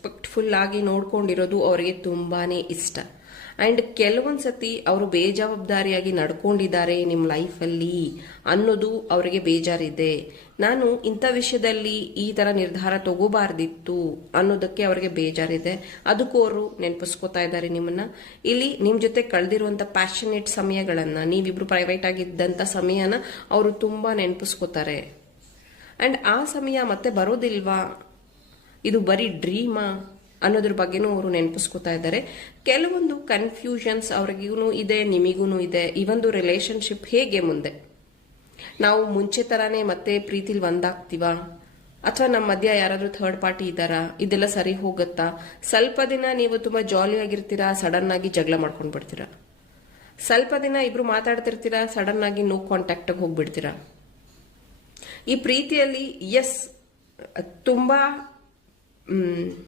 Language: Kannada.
ರೆಸ್ಪೆಕ್ಟ್ಫುಲ್ ಆಗಿ ನೋಡ್ಕೊಂಡಿರೋದು ಅವರಿಗೆ ತುಂಬಾನೇ ಇಷ್ಟ. ಅಂಡ್ ಕೆಲವೊಂದ್ಸತಿ ಅವರು ಬೇಜವಾಬ್ದಾರಿಯಾಗಿ ನಡ್ಕೊಂಡಿದ್ದಾರೆ ನಿಮ್ಮ ಲೈಫಲ್ಲಿ ಅನ್ನೋದು ಅವರಿಗೆ ಬೇಜಾರಿದೆ. ನಾನು ಇಂಥ ವಿಷಯದಲ್ಲಿ ಈ ತರ ನಿರ್ಧಾರ ತಗೋಬಾರ್ದಿತ್ತು ಅನ್ನೋದಕ್ಕೆ ಅವರಿಗೆ ಬೇಜಾರಿದೆ. ಅದಕ್ಕೂ ಅವರು ನೆನಪಿಸ್ಕೋತಾ ಇದ್ದಾರೆ ನಿಮ್ಮನ್ನ. ಇಲ್ಲಿ ನಿಮ್ ಜೊತೆ ಕಳೆದಿರುವಂತ ಪ್ಯಾಷನೇಟ್ ಸಮಯಗಳನ್ನ, ನೀವಿಬ್ರು ಪ್ರೈವೇಟ್ ಆಗಿದ್ದಂತ ಸಮಯನ ಅವರು ತುಂಬಾ ನೆನಪಿಸ್ಕೋತಾರೆ. ಅಂಡ್ ಆ ಸಮಯ ಮತ್ತೆ ಬರೋದಿಲ್ವಾ, ಇದು ಬರೀ ಡ್ರೀಮಾ ಅನ್ನೋದ್ರ ಬಗ್ಗೆನೂ ಅವರು ನೆನಪಿಸ್ಕೋತಾ ಇದ್ದಾರೆ. ಕೆಲವೊಂದು ಕನ್ಫ್ಯೂಷನ್ಸ್ ಅವ್ರಿಗೂ ಇದೆ, ನಿಮಿಗೂ ಇದೆ. ಈ ಒಂದು ರಿಲೇಶನ್ಶಿಪ್ ಹೇಗೆ ಮುಂದೆ, ನಾವು ಮುಂಚೆ ತರಾನೇ ಮತ್ತೆ ಪ್ರೀತಿಲಿ ಒಂದಾಗ್ತೀವಾ, ಅಥವಾ ನಮ್ಮ ಮಧ್ಯ ಯಾರಾದ್ರೂ ಥರ್ಡ್ ಪಾರ್ಟಿ ಇದ್ದಾರಾ, ಇದೆಲ್ಲ ಸರಿ ಹೋಗುತ್ತಾ? ಸ್ವಲ್ಪ ದಿನ ನೀವು ತುಂಬಾ ಜಾಲಿ ಆಗಿರ್ತೀರಾ, ಸಡನ್ ಆಗಿ ಜಗಳ ಮಾಡ್ಕೊಂಡ್ ಬಿಡ್ತೀರಾ. ಸ್ವಲ್ಪ ದಿನ ಇಬ್ರು ಮಾತಾಡ್ತಿರ್ತೀರಾ, ಸಡನ್ ಆಗಿ ನೋ ಕಾಂಟ್ಯಾಕ್ಟ್ ಹೋಗ್ಬಿಡ್ತೀರಾ. ಈ ಪ್ರೀತಿಯಲ್ಲಿ ತುಂಬಾ